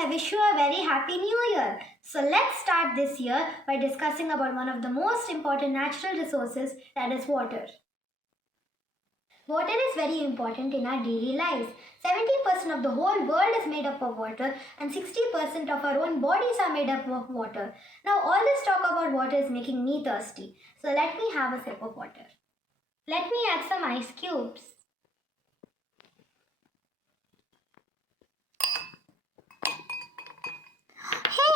I wish you a very happy new year. So let's start this year by discussing about one of the most important natural resources, that is water. Water is very important in our daily lives. 70% of the whole world is made up of water and 60% of our own bodies are made up of water. Now all this talk about water is making me thirsty. So let me have a sip of water. Let me add some ice cubes.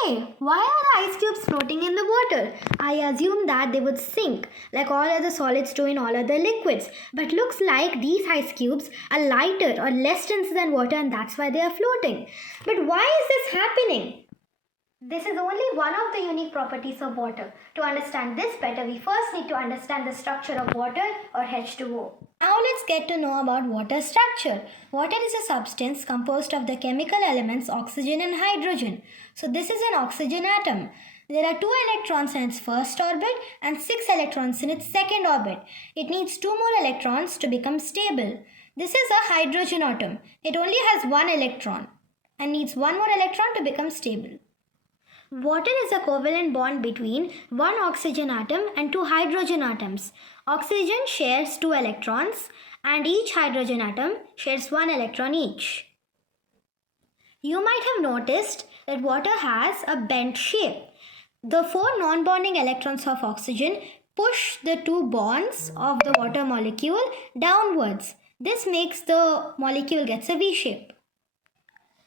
Hey, why are ice cubes floating in the water? I assume that they would sink like all other solids do in all other liquids. But looks like these ice cubes are lighter or less dense than water and that's why they are floating. But why is this happening? This is only one of the unique properties of water. To understand this better, we first need to understand the structure of water or H2O. Now let's get to know about water structure. Water is a substance composed of the chemical elements oxygen and hydrogen. So this is an oxygen atom. There are 2 electrons in its first orbit and 6 electrons in its second orbit. It needs 2 more electrons to become stable. This is a hydrogen atom. It only has 1 electron and needs 1 more electron to become stable. Water is a covalent bond between one oxygen atom and 2 hydrogen atoms. Oxygen shares 2 electrons and each hydrogen atom shares 1 electron each. You might have noticed that water has a bent shape. The 4 non-bonding electrons of oxygen push the 2 bonds of the water molecule downwards. This makes the molecule gets a V shape.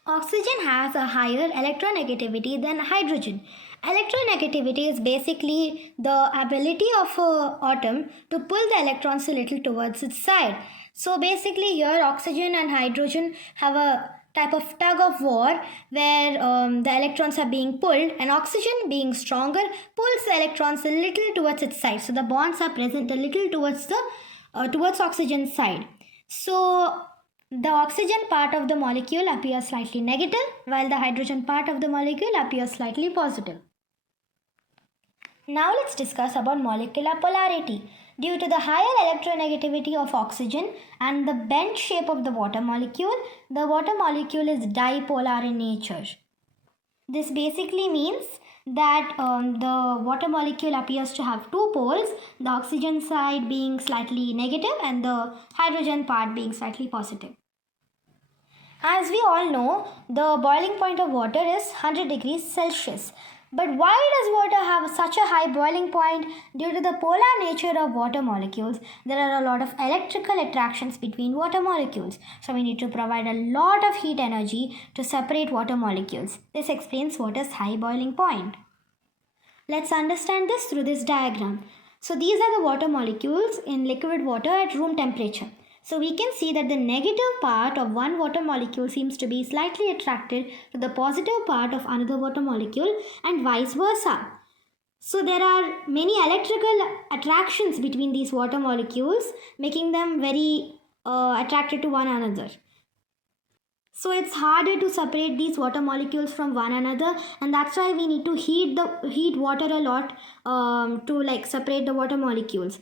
Oxygen has a higher electronegativity than hydrogen. Electronegativity is basically the ability of an atom to pull the electrons a little towards its side. So basically here oxygen and hydrogen have a type of tug of war where the electrons are being pulled and oxygen being stronger pulls the electrons a little towards its side. So the bonds are present a little towards the towards oxygen's side. So the oxygen part of the molecule appears slightly negative while the hydrogen part of the molecule appears slightly positive. Now let's discuss about molecular polarity. Due to the higher electronegativity of oxygen and the bent shape of the water molecule is dipolar in nature. This basically means that the water molecule appears to have 2 poles, the oxygen side being slightly negative and the hydrogen part being slightly positive. As we all know, the boiling point of water is 100 degrees Celsius. But why does water have such a high boiling point? Due to the polar nature of water molecules, there are a lot of electrical attractions between water molecules. So we need to provide a lot of heat energy to separate water molecules. This explains water's high boiling point. Let's understand this through this diagram. So these are the water molecules in liquid water at room temperature. So we can see that the negative part of one water molecule seems to be slightly attracted to the positive part of another water molecule and vice versa. So there are many electrical attractions between these water molecules, making them very attracted to one another. So it's harder to separate these water molecules from one another, and that's why we need to heat water a lot to separate the water molecules.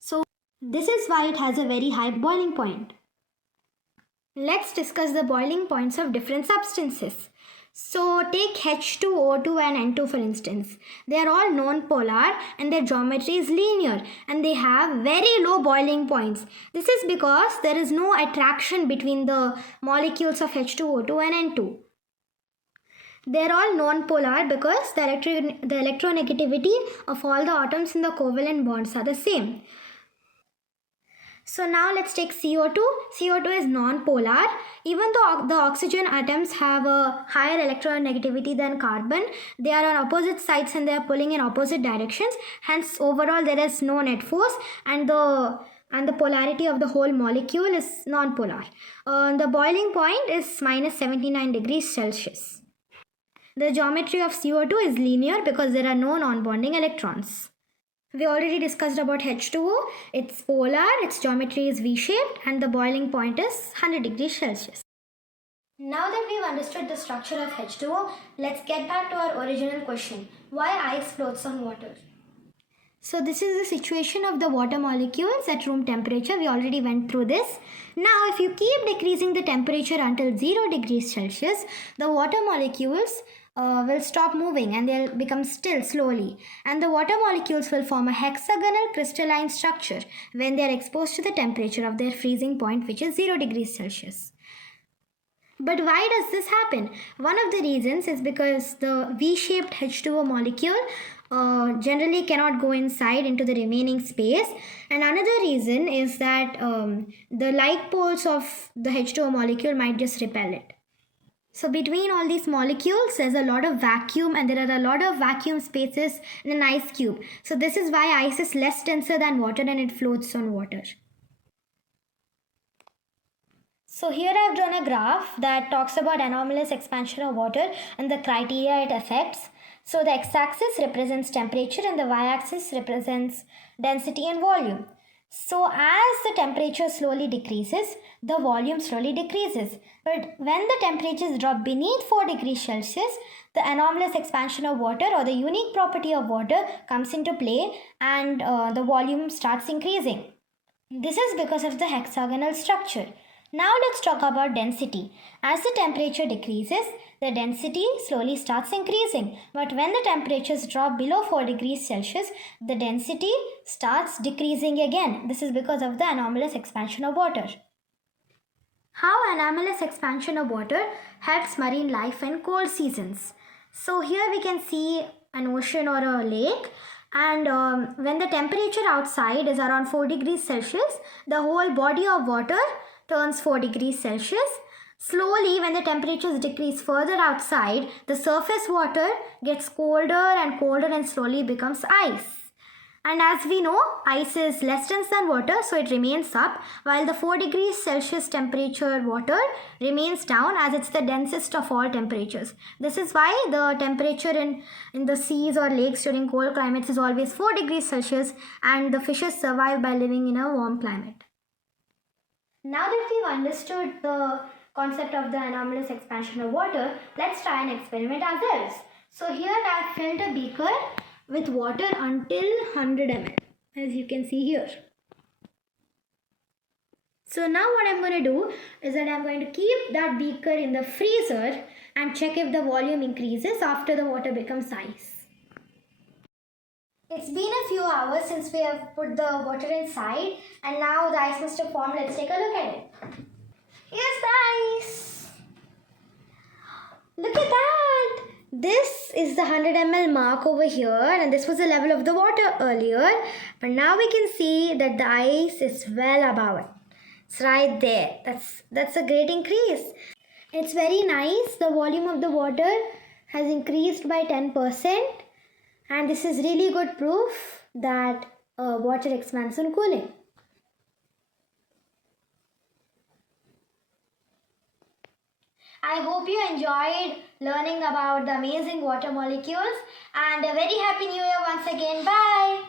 So this is why it has a very high boiling point. Let's discuss the boiling points of different substances. So take H2O2 and N2 for instance. They are all non-polar and their geometry is linear and they have very low boiling points. This is because there is no attraction between the molecules of H2O2 and N2. They are all non-polar because the electronegativity of all the atoms in the covalent bonds are the same. So now let's take CO2. CO2 is non-polar. Even though the oxygen atoms have a higher electronegativity than carbon, they are on opposite sides and they are pulling in opposite directions. Hence, overall there is no net force and the polarity of the whole molecule is non-polar. The boiling point is minus 79 degrees Celsius. The geometry of CO2 is linear because there are no non-bonding electrons. We already discussed about H2O. It's polar, its geometry is V-shaped and the boiling point is 100 degrees Celsius. Now that we've understood the structure of H2O, let's get back to our original question. Why ice floats on water? So this is the situation of the water molecules at room temperature. We already went through this. Now if you keep decreasing the temperature until 0 degrees Celsius, the water molecules will stop moving and they'll become still slowly. And the water molecules will form a hexagonal crystalline structure when they are exposed to the temperature of their freezing point, which is 0 degrees Celsius. But why does this happen? One of the reasons is because the V-shaped H2O molecule generally cannot go inside into the remaining space, and another reason is that the like poles of the H2O molecule might just repel it. So between all these molecules, there's a lot of vacuum, and there are a lot of vacuum spaces in an ice cube. So this is why ice is less denser than water and it floats on water. So here I have drawn a graph that talks about anomalous expansion of water and the criteria it affects. So the x-axis represents temperature and the y-axis represents density and volume. So as the temperature slowly decreases, the volume slowly decreases. But when the temperatures drop beneath 4 degrees Celsius, the anomalous expansion of water or the unique property of water comes into play and the volume starts increasing. This is because of the hexagonal structure. Now let's talk about density. As the temperature decreases, the density slowly starts increasing. But when the temperatures drop below 4 degrees Celsius, the density starts decreasing again. This is because of the anomalous expansion of water. How anomalous expansion of water helps marine life in cold seasons. So here we can see an ocean or a lake, and when the temperature outside is around 4 degrees Celsius, the whole body of water turns 4 degrees Celsius. Slowly, when the temperatures decrease further outside, the surface water gets colder and slowly becomes ice. And as we know, ice is less dense than water, so it remains up, while the 4 degrees Celsius temperature water remains down as it's the densest of all temperatures. This is why the temperature in the seas or lakes during cold climates is always 4 degrees Celsius, and the fishes survive by living in a warm climate. Now that we've understood the concept of the anomalous expansion of water, let's try an experiment ourselves. So here I've filled a beaker with water until 100 ml, as you can see here. So now what I'm going to do is that I'm going to keep that beaker in the freezer and check if the volume increases after the water becomes ice. It's been a few hours since we have put the water inside, and now the ice must have formed. Let's take a look at it. Here's the ice. Look at that. This is the 100 ml mark over here, and this was the level of the water earlier. But now we can see that the ice is well above it. It's right there. That's a great increase. It's very nice. The volume of the water has increased by 10%. And this is really good proof that water expands on cooling. I hope you enjoyed learning about the amazing water molecules, and a very happy new year once again. Bye.